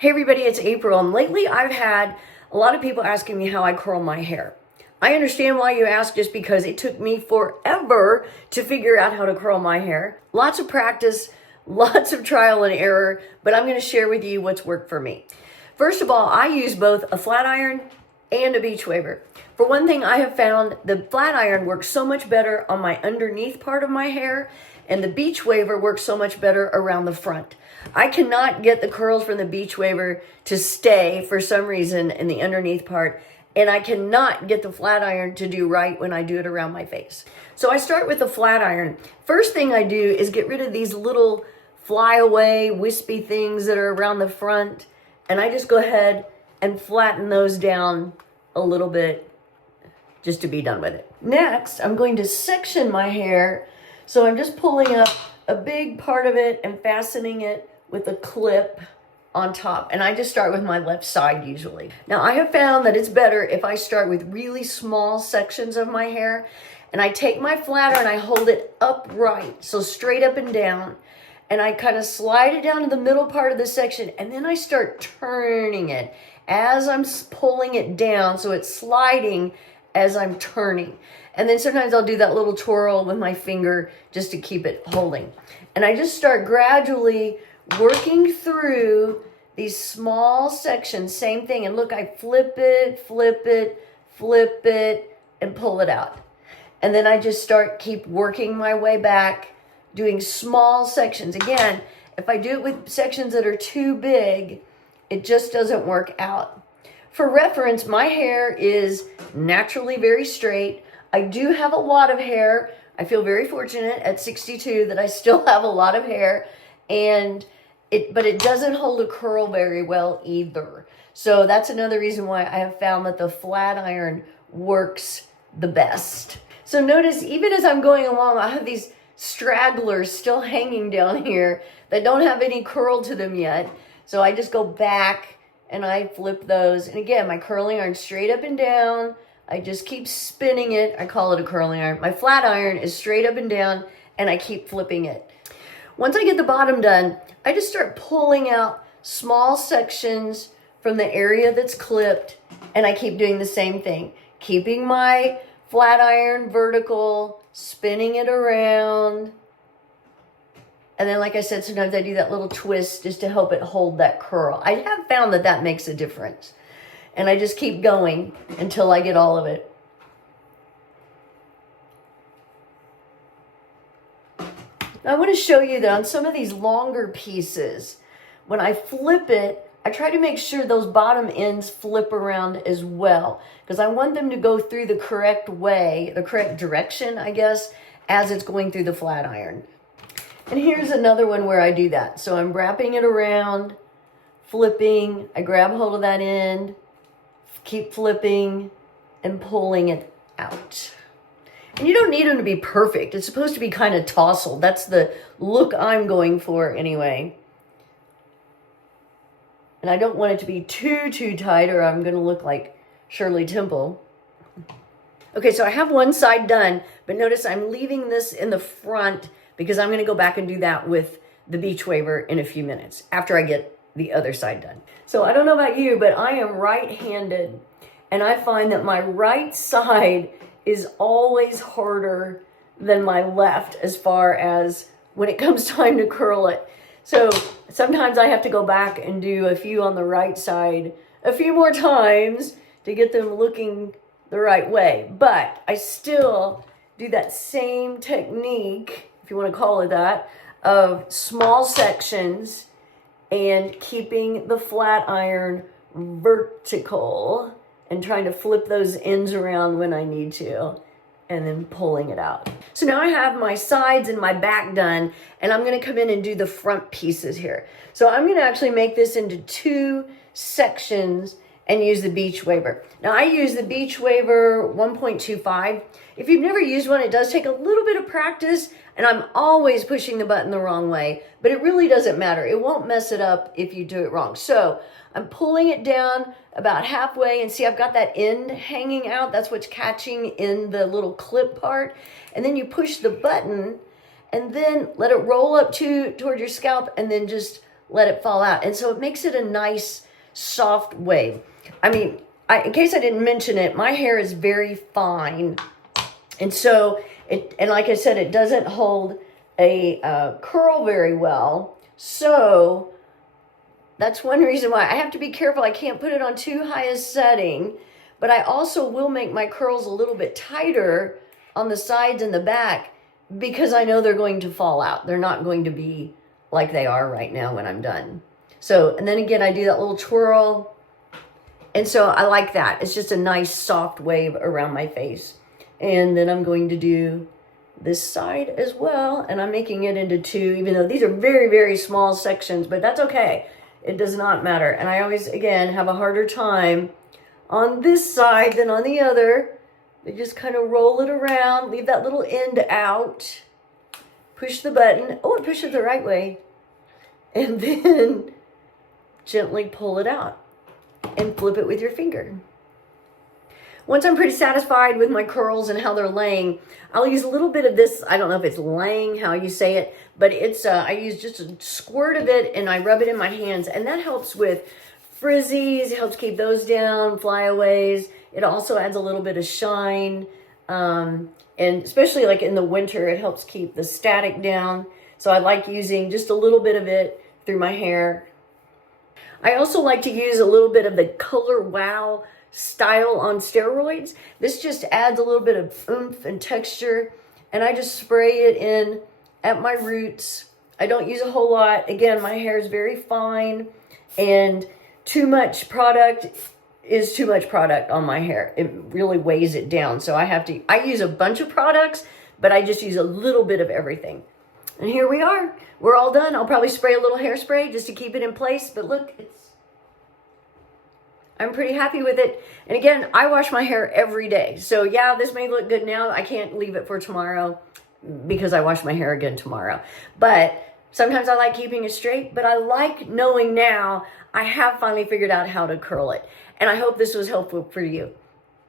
Hey everybody, it's April, and lately I've had a lot of people asking me how I curl my hair. I understand why you ask, just because it took me forever to figure out how to curl my hair. Lots of practice, lots of trial and error, but I'm going to share with you what's worked for me. First of all, I use both a flat iron and a beach waiver. For one thing, I have found the flat iron works so much better on my underneath part of my hair, and the beach waiver works so much better around the front. I cannot get the curls from the beach waiver to stay for some reason in the underneath part, and I cannot get the flat iron to do right when I do it around my face. So I start with the flat iron. First thing I do is get rid of these little flyaway, wispy things that are around the front, and I just go ahead and flatten those down a little bit just to be done with it. Next, I'm going to section my hair. So I'm just pulling up a big part of it and fastening it with a clip on top. And I just start with my left side usually. Now I have found that it's better if I start with really small sections of my hair, and I take my flat iron and I hold it upright, so straight up and down, and I kind of slide it down to the middle part of the section, and then I start turning it as I'm pulling it down, so it's sliding as I'm turning. And then sometimes I'll do that little twirl with my finger just to keep it holding. And I just start gradually working through these small sections, same thing. And look, I flip it, flip it, flip it, and pull it out. And then I just keep working my way back, doing small sections. Again, if I do it with sections that are too big, it just doesn't work out. For reference, my hair is naturally very straight. I do have a lot of hair. I feel very fortunate at 62 that I still have a lot of hair, but it doesn't hold a curl very well either. So that's another reason why I have found that the flat iron works the best. So notice, even as I'm going along, I have these stragglers still hanging down here that don't have any curl to them yet. So I just go back and I flip those. And again, my curling iron straight up and down. I just keep spinning it. I call it a curling iron. My flat iron is straight up and down, and I keep flipping it. Once I get the bottom done, I just start pulling out small sections from the area that's clipped, and I keep doing the same thing. Keeping my flat iron vertical, spinning it around. And then, like I said, sometimes I do that little twist just to help it hold that curl. I have found that that makes a difference. And I just keep going until I get all of it. I want to show you that on some of these longer pieces, when I flip it, I try to make sure those bottom ends flip around as well, because I want them to go through the correct way, the correct direction, I guess, as it's going through the flat iron. And here's another one where I do that. So I'm wrapping it around, flipping, I grab hold of that end, keep flipping and pulling it out. And you don't need them to be perfect. It's supposed to be kind of tousled. That's the look I'm going for anyway. And I don't want it to be too tight, or I'm going to look like Shirley Temple. Okay, so I have one side done, but notice I'm leaving this in the front because I'm going to go back and do that with the beach waiver in a few minutes after I get the other side done. So I don't know about you, but I am right-handed, and I find that my right side is always harder than my left as far as when it comes time to curl it. So sometimes I have to go back and do a few on the right side a few more times to get them looking the right way. But I still do that same technique, if you want to call it that, of small sections and keeping the flat iron vertical and trying to flip those ends around when I need to, and then pulling it out. So now I have my sides and my back done, and I'm gonna come in and do the front pieces here. So I'm gonna actually make this into 2 sections and use the beach waiver. Now I use the beach waiver 1.25. If you've never used one, it does take a little bit of practice, and I'm always pushing the button the wrong way, but it really doesn't matter. It won't mess it up if you do it wrong. So I'm pulling it down about halfway, and see, I've got that end hanging out. That's what's catching in the little clip part. And then you push the button and then let it roll up toward your scalp, and then just let it fall out. And so it makes it a nice, soft wave. I mean, in case I didn't mention it, my hair is very fine. And so, and like I said, it doesn't hold a curl very well. So that's one reason why I have to be careful. I can't put it on too high a setting, but I also will make my curls a little bit tighter on the sides and the back because I know they're going to fall out. They're not going to be like they are right now when I'm done. So, and then again, I do that little twirl. And so I like that. It's just a nice soft wave around my face. And then I'm going to do this side as well. And I'm making it into two, even though these are very, very small sections, but that's okay. It does not matter. And I always, again, have a harder time on this side than on the other. You just kind of roll it around, leave that little end out, push the button. Oh, it pushes the right way. And then gently pull it out and flip it with your finger. Once I'm pretty satisfied with my curls and how they're laying, I'll use a little bit of this. I don't know if it's laying, how you say it, but it's I use just a squirt of it and I rub it in my hands, and that helps with frizzies. It helps keep those down, flyaways. It also adds a little bit of shine, and especially like in the winter, it helps keep the static down. So I like using just a little bit of it through my hair. I also like to use a little bit of the Color Wow style on steroids. This just adds a little bit of oomph and texture, and I just spray it in at my roots. I don't use a whole lot. Again, my hair is very fine, and too much product is too much product on my hair. It really weighs it down. So I use a bunch of products, but I just use a little bit of everything. And here we are. We're all done. I'll probably spray a little hairspray just to keep it in place, but look, I'm pretty happy with it. And again, I wash my hair every day. So yeah, this may look good now. I can't leave it for tomorrow because I wash my hair again tomorrow. But sometimes I like keeping it straight, but I like knowing now I have finally figured out how to curl it. And I hope this was helpful for you.